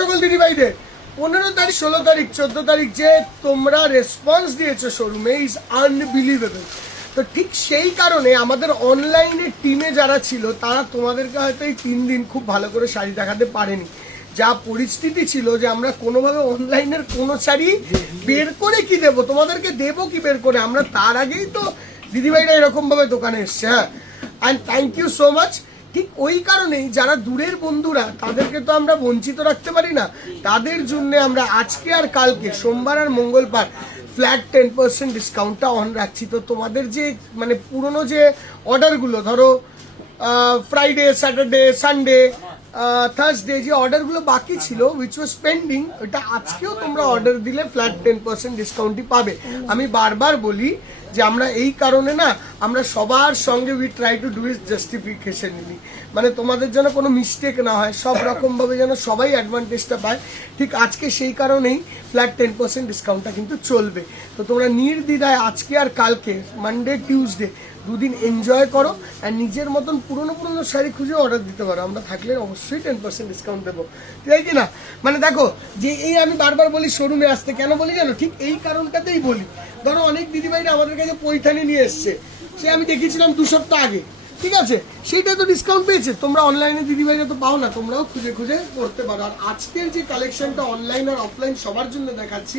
সকল দিদি ভাইদের 15 তারিখ 16 তারিখ 14 তারিখ যে তোমরা রেসপন্স দিয়েছো শোরুমে ইজ আনবিলিভেবল। তো ঠিক সেই কারণে আমাদের অনলাইনে টিমে যারা ছিল তারা তোমাদেরকে হয়তো এই 3 দিন খুব ভালো করে শাড়ি দেখাতে পারেনি। যা পরিস্থিতি ছিল যে আমরা কোনোভাবে অনলাইনের কোনো শাড়ি বের করে কি দেবো, তোমাদেরকে দেবো কি বের করে, আমরা তার আগেই তো দিদিভাইরা এরকমভাবে দোকানে এসছে। হ্যাঁ, and thank you so much. ঠিক ওই কারণেই যারা দূরের বন্ধুরা তাদেরকে তো আমরা বঞ্চিত রাখতে পারি না, তাদের জন্য আমরা আজকে আর কালকে সোমবার আর মঙ্গলবার ফ্ল্যাট 10% ডিসকাউন্টটা অন রাখছি। তো তোমাদের যে মানে পুরনো যে অর্ডারগুলো ধরো ফ্রাইডে, স্যাটারডে, সানডে, থার্সডে যে অর্ডারগুলো বাকি ছিল উইচ ওয়াজ পেন্ডিং, ওইটা আজকেও তোমরা অর্ডার দিলে ফ্ল্যাট 10% ডিসকাউন্টই পাবে। আমি বারবার বলি যে আমরা এই কারণে না আমরা সবার সঙ্গে we try to do it justification নিই, মানে তোমাদের যেন কোনো মিস্টেক না হয়, সব রকমভাবে যেন সবাই অ্যাডভান্টেজটা পায়। ঠিক আজকে সেই কারণেই ফ্ল্যাট 10% ডিসকাউন্টটা কিন্তু চলবে। তো তোমরা নির্দ্বিধায় আজকে আর কালকে মানডে টিউসডে দুদিন এনজয় করো আর নিজের মতন পুরনো শাড়ি খুঁজে অর্ডার দিতে পারো। আমরা থাকলে অবশ্যই 10% ডিসকাউন্ট দেবো, ঠিক আছে না? মানে দেখো যে এই আমি বারবার বলি শোরুমে আসতে, কেন বলি জানো? ঠিক এই কারণটাতেই বলি। ধরো অনেক দিদিভাইরা আমাদের কাছে পৈঠানি নিয়ে এসছে, সে আমি দেখেছিলাম 2 সপ্তাহ আগে, ঠিক আছে, সেইটা তো ডিসকাউন্ট পেয়েছে। তোমরা অনলাইনে দিদিভাইরা তো পাও না, তোমরাও খুঁজে করতে পারো। আর আজকের যে কালেকশনটা অনলাইন আর অফলাইন সবার জন্য দেখাচ্ছি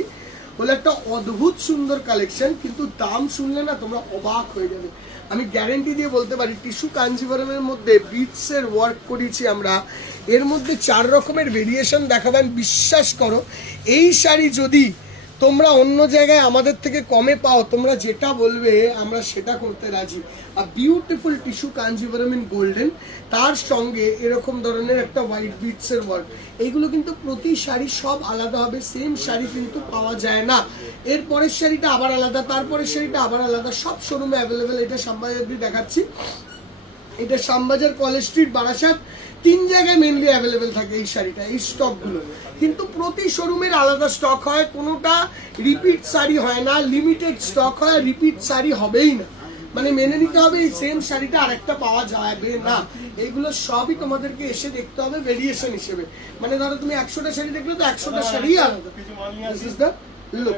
হলো একটা অদ্ভুত সুন্দর কালেকশন, কিন্তু দাম শুনলে না তোমরা অবাক হয়ে যাবে। আমি গ্যারেন্টি দিয়ে বলতে পারি টিস্যু কাঞ্জিভারমের মধ্যে বিটসের ওয়ার্ক করেছি আমরা, এর মধ্যে 4 রকমের ভেরিয়েশন দেখাবেন। বিশ্বাস করো এই শাড়ি যদি তোমরা অন্য জায়গায় আমাদের থেকে কমে পাও, তোমরা যেটা বলবে আমরা সেটা করতে রাজি। আর beautiful tissue Kanjeevaram in golden, তার সঙ্গে এরকম ধরনের একটা হোয়াইট বিটসের ওয়ার্ক। এইগুলো কিন্তু প্রতি শাড়ি সব আলাদা হবে, সেম শাড়ি কিন্তু পাওয়া যায় না। এর পরের শাড়িটা আবার আলাদা, তারপরের শাড়িটা আবার আলাদা, সব শোরুমে অ্যাভেলেবেল। এটা শ্যামবাজার দিয়ে দেখাচ্ছি, এটা শ্যামবাজার, কলেজ স্ট্রিট, বারাসাত, 3 জায়গায় মেনলি অ্যাভেলেবেল থাকে এই শাড়িটা, এই স্টকগুলো। কিন্তু প্রতি শোরুমের আলাদা স্টক হয়, কোনোটা রিপিট শাড়ি হয় না, লিমিটেড স্টক হয়, রিপিট শাড়ি হবেই না। মানে মেনে নিতে হবে এই সেম শাড়িটা আরেকটা পাওয়া যাবে না। এইগুলো সবই তোমাদেরকে এসে দেখতে হবে ভেরিয়েশন হিসেবে। মানে ধরো তুমি 100টা শাড়ি দেখলে তো 100টা শাড়ি আলাদা। This is the look.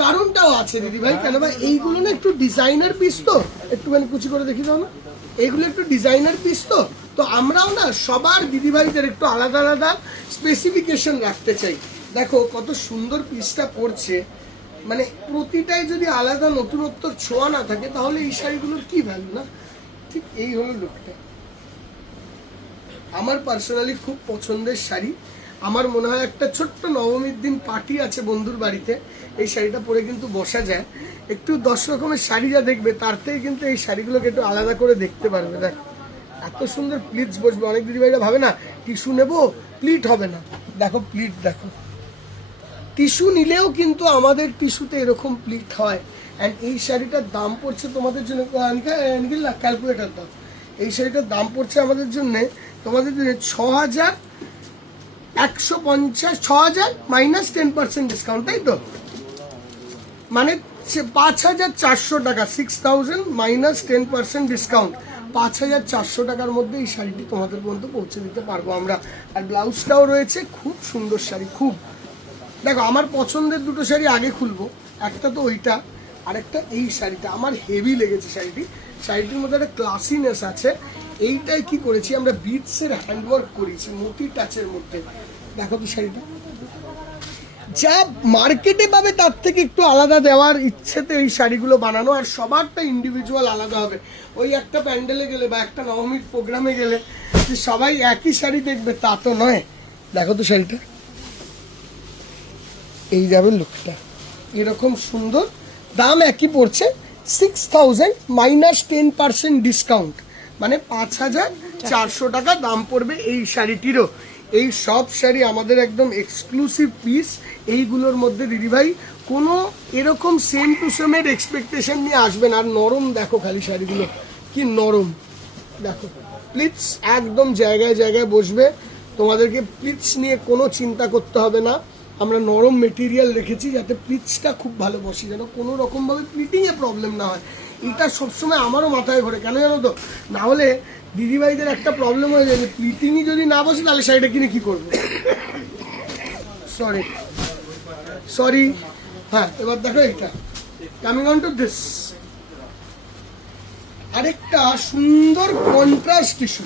কারণটাও আছে দিদি ভাই, কেন ভাই এইগুলো না একটু ডিজাইনার পিস, তো একটুখানি কুচি করে দেখি দাও না, এইগুলো একটু ডিজাইনার পিস। তো আমরাও না সবার দিদিভাইদের একটু আলাদা আলাদা স্পেসিফিকেশন রাখতে চাই। দেখো কত সুন্দর পিসটা পড়ছে, মানে প্রতিটাই যদি আলাদা নতুনত্বর ছোঁয়া না থাকে তাহলে এই শাড়িগুলোর কি ভ্যালু না? ঠিক এই হলো লুকটা। আমার পার্সোনালি খুব পছন্দের শাড়ি। আমার মনে হয় একটা ছোট্ট নবমীর দিন পার্টি আছে বন্ধুর বাড়িতে, এই শাড়িটা পরে কিন্তু বসা যায়। একটু 10 রকমের শাড়ি যা দেখবে তার থেকে কিন্তু এই শাড়িগুলোকে একটু আলাদা করে দেখতে পারবে। দেখো এত সুন্দর প্লিটস বসবে। অনেক দিদিভাইরা ভাবে না টিস্যু নেবো প্লিট হবে না, দেখো প্লিট দেখো। টিস্যু নিলেও কিন্তু আমাদের টিস্যুতে এরকম প্লিট হয়। অ্যান্ড এই শাড়িটার দাম পড়ছে তোমাদের জন্য ক্যালকুলেটার দাম, এই শাড়িটার দাম পড়ছে আমাদের জন্য তোমাদের জন্য 6150, 6000 মাইনাস 10% ডিসকাউন্ট, তাই তো? মানে 5400 টাকা, 6000 মাইনাস 10% ডিসকাউন্ট, 5400 টাকার মধ্যে এই শাড়িটি তোমাদের পর্যন্ত পৌঁছে দিতে পারবো আমরা। আর ব্লাউজটাও রয়েছে, খুব সুন্দর শাড়ি, খুব। দেখো আমার পছন্দের 2টো শাড়ি আগে খুলবো, একটা তো ওইটা, আরেকটা এই শাড়িটা। আমার হেভি লেগেছে শাড়িটির মধ্যে একটা ক্লাসিনেস আছে। এইটাই কি করেছি আমরা, বিটসের হ্যান্ডওয়ার্ক করেছি মোটি টাচের মধ্যে। দেখো তো শাড়িটা যা মার্কেটে পাবে তার থেকে একটু আলাদা দেওয়ার ইচ্ছেতে এই শাড়িগুলো বানানো। আর সবারটা ইন্ডিভিজুয়াল আলাদা হবে। ওই একটা প্যান্ডেলে গেলে বা একটা নবমীর প্রোগ্রামে গেলে যে সবাই একই শাড়ি দেখবে তা তো নয়। দেখো তো শাড়িটা, এই যাবে লুকটা, এরকম সুন্দর। দাম একই পড়ছে, 6000 মাইনাস 10% ডিসকাউন্ট, মানে 5400 টাকা দাম পড়বে এই শাড়িটিরও। এই সব শাড়ি আমাদের একদম এক্সক্লুসিভ পিস। এইগুলোর মধ্যে দিদিভাই কোনো এরকম সেম টু সেমের এক্সপেকটেশন নিয়ে আসবেন। আর নরম দেখো খালি শাড়িগুলো কি নরম, দেখো প্লিটস একদম জায়গায় জায়গায় বসবে। তোমাদেরকে প্লিটস নিয়ে কোনো চিন্তা করতে হবে না। আমরা নরম মেটেরিয়াল রেখেছি যাতে প্লিটসটা খুব ভালো বসে, যেন কোনো রকমভাবে প্লিটিংয়ে প্রবলেম না হয়। এটা সবসময় আমারও মাথায় ঘোরে, কেন জানো তো? না হলে দিদিভাইদের একটা প্রবলেম হয়ে যায় যে প্লিটিংই যদি না বসে তাহলে শাড়িটা কিনে কি করবো। সরি হ্যাঁ, এবার দেখো এটা কামিং অন টু দিস, আরেকটা সুন্দর কন্ট্রাস্ট টিস্যু।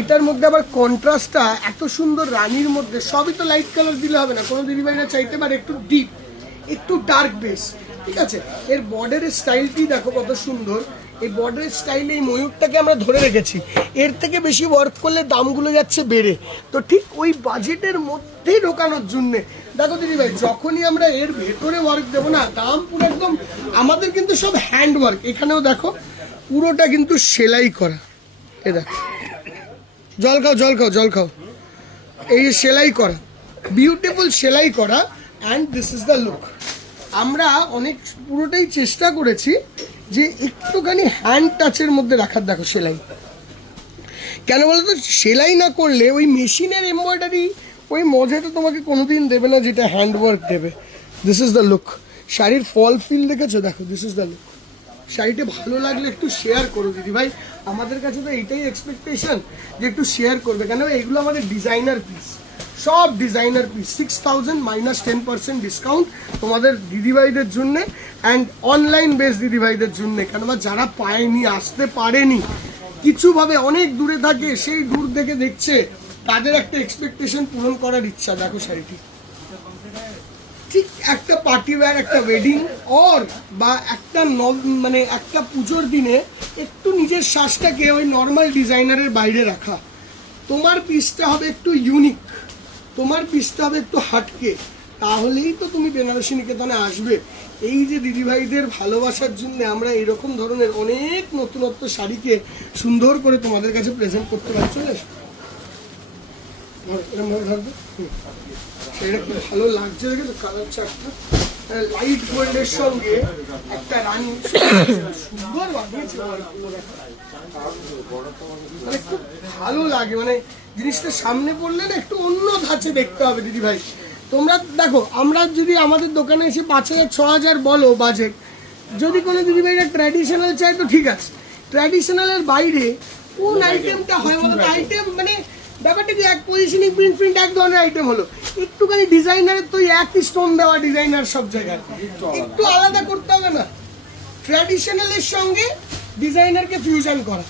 এটার মধ্যে আবার কন্ট্রাস্টটা এত সুন্দর, রানীর মধ্যে। সবই তো লাইট কালার দিলে হবে না, কোনো দিদিভাইরা চাইতে পারে একটু ডিপ, একটু ডার্ক বেস, ঠিক আছে। এর বর্ডারের স্টাইলটি দেখো কত সুন্দর। এই বর্ডারের স্টাইলে এই ময়ূরটাকে আমরা ধরে রেখেছি। এর থেকে বেশি ওয়ার্ক করলে দামগুলো যাচ্ছে বেড়ে, তো ঠিক ওই বাজেটের মধ্যেই ঢোকানোর জন্যে দেখো দিদিভাই, যখনই আমরা এর ভেতরে ওয়ার্ক দেবো না, দাম পুরো একদম। আমাদের কিন্তু সব হ্যান্ড ওয়ার্ক, এখানেও দেখো পুরোটা কিন্তু সেলাই করা। এ দেখো, জল খাও, এই সেলাই করা, বিউটিফুল সেলাই করা, and this is the look. আমরা অনেক পুরোটাই চেষ্টা করেছি যে একটুখানি হ্যান্ড টাচের মধ্যে রাখার। দেখো সেলাই, কেন বলো তো, সেলাই না করলে ওই মেশিনের এমব্রয়ডারি ওই মজাটা তোমাকে কোনোদিন দেবে না যেটা হ্যান্ড ওয়ার্ক দেবে। This is the look. শাড়ির ফল ফিল দেখেছো, দেখো দিস ইজ দ্য লুক। শাড়িটা ভালো লাগলে একটু শেয়ার করো দিদিভাই, আমাদের কাছে তো এইটাই এক্সপেকটেশন যে একটু শেয়ার করবে, কেন এগুলো আমাদের ডিজাইনার পিস, সব ডিজাইনার পিস। 6000 মাইনাস 10% ডিসকাউন্ট তোমাদের দিদিভাইদের জন্যে, অ্যান্ড অনলাইন বেস দিদিভাইদের জন্যে। কেননা যারা পায়নি, আসতে পারেনি, কিছুভাবে অনেক দূরে থাকে, সেই দূর থেকে দেখছে, তাদের একটা এক্সপেকটেশন পূরণ করার ইচ্ছা। দেখো শাড়িটি ঠিক একটা পার্টি ওয়্যার, একটা ওয়েডিং অর বা একটা মানে একটা পুজোর দিনে একটু নিজের শ্বাসটাকে ওই নর্মাল ডিজাইনারের বাইরে রাখা। তোমার পিসটা হবে একটু ইউনিক, তোমার পিসটা হবে একটু হাটকে, তাহলেই তো তুমি বেনারসি নিকেতনে আসবে। এই যে দিদিভাইদের ভালোবাসার জন্য আমরা এরকম ধরনের অনেক নতুনত্ব শাড়িকে সুন্দর করে তোমাদের কাছে প্রেজেন্ট করতে পারি। চলে এসো, সেটা খুব ভালো লাগছে, দেখেছো কালার চারটা লাইট গোল্ডের সঙ্গে একটা রানী, সুন্দর বানিয়েছে, মানে খুব ভালো লাগে। মানে জিনিসটা সামনে পড়লে না একটু অন্য ধাঁচে দেখতে হবে দিদিভাই। তোমরা দেখো, আমরা যদি আমাদের দোকানে এসে 5000 6000 বলো বাজেট, যদি কোনো দিদিভাইরা ট্র্যাডিশনাল চাই তো ঠিক আছে, ট্র্যাডিশনালের বাইরে কোন আইটেমটা হয় বলো? আইটেম মানে ব্যাপারটা কি, এক পজিশনিং প্রিন্ট এক ধরনের আইটেম হলো, একটুখানি ডিজাইনারের তো একই স্টোন দেওয়া ডিজাইনার সব জায়গায়, একটু আলাদা করতে হবে না? ট্র্যাডিশনালের সঙ্গে ডিজাইনারকে ফিউশন করা,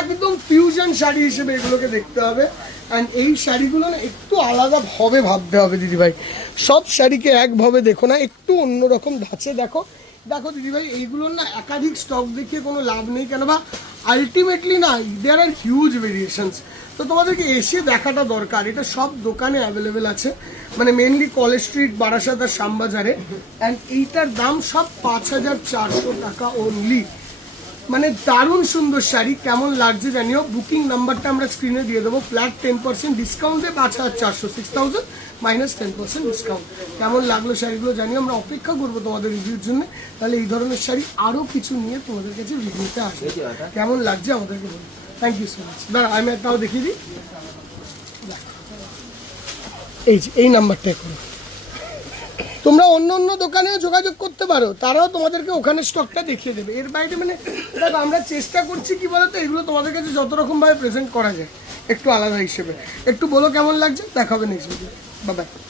একদম ফিউশন শাড়ি হিসেবে এগুলোকে দেখতে হবে। অ্যান্ড এই শাড়িগুলো না একটু আলাদাভাবে ভাবতে হবে দিদিভাই, সব শাড়িকে একভাবে দেখো না, একটু অন্যরকম ধাঁচে দেখো। দেখো দিদিভাই, এইগুলোর না একাধিক স্টক দেখিয়ে কোনো লাভ নেই, কেন বা আলটিমেটলি না দেয়ার আর হিউজ ভেরিয়েশনস, তো তোমাদেরকে এসে দেখাটা দরকার। এটা সব দোকানে অ্যাভেলেবেল আছে, মানে মেনলি কলেজ স্ট্রিট, বারাসাত আর শ্যামবাজারে। অ্যান্ড এইটার দাম সব 5400 টাকা অনলি, মানে দারুণ সুন্দর শাড়ি। কেমন লাগছে জানিও, বুকিং নাম্বারটা আমরা স্ক্রিনে দিয়ে দেবো। ফ্ল্যাট 10% ডিসকাউন্টে 5400, 6000 মাইনাস 10% ডিসকাউন্ট। কেমন লাগলো শাড়িগুলো জানিও, আমরা অপেক্ষা করবো তোমাদের রিভিউর জন্য। তাহলে এই ধরনের শাড়ি আরও কিছু নিয়ে তোমাদের কাছে রিভিউতে আসবে। কেমন লাগছে আমাদেরকে বলুন। Thank you so much. দাঁড়া আমি একটাও দেখিয়ে দিই, এই যে এই নাম্বারটা করো। তোমরা অন্য অন্য দোকানেও যোগাযোগ করতে পারো, তারাও তোমাদেরকে ওখানে স্টকটা দেখিয়ে দেবে। এর বাইরে মানে দেখো, আমরা চেষ্টা করছি কি বলতো, এগুলো তোমাদের কাছে যত রকমভাবে প্রেজেন্ট করা যায় একটু আলাদা হিসেবে। একটু বলো কেমন লাগছে, দেখা হবে নেক্সট ভিডিও। Bye bye.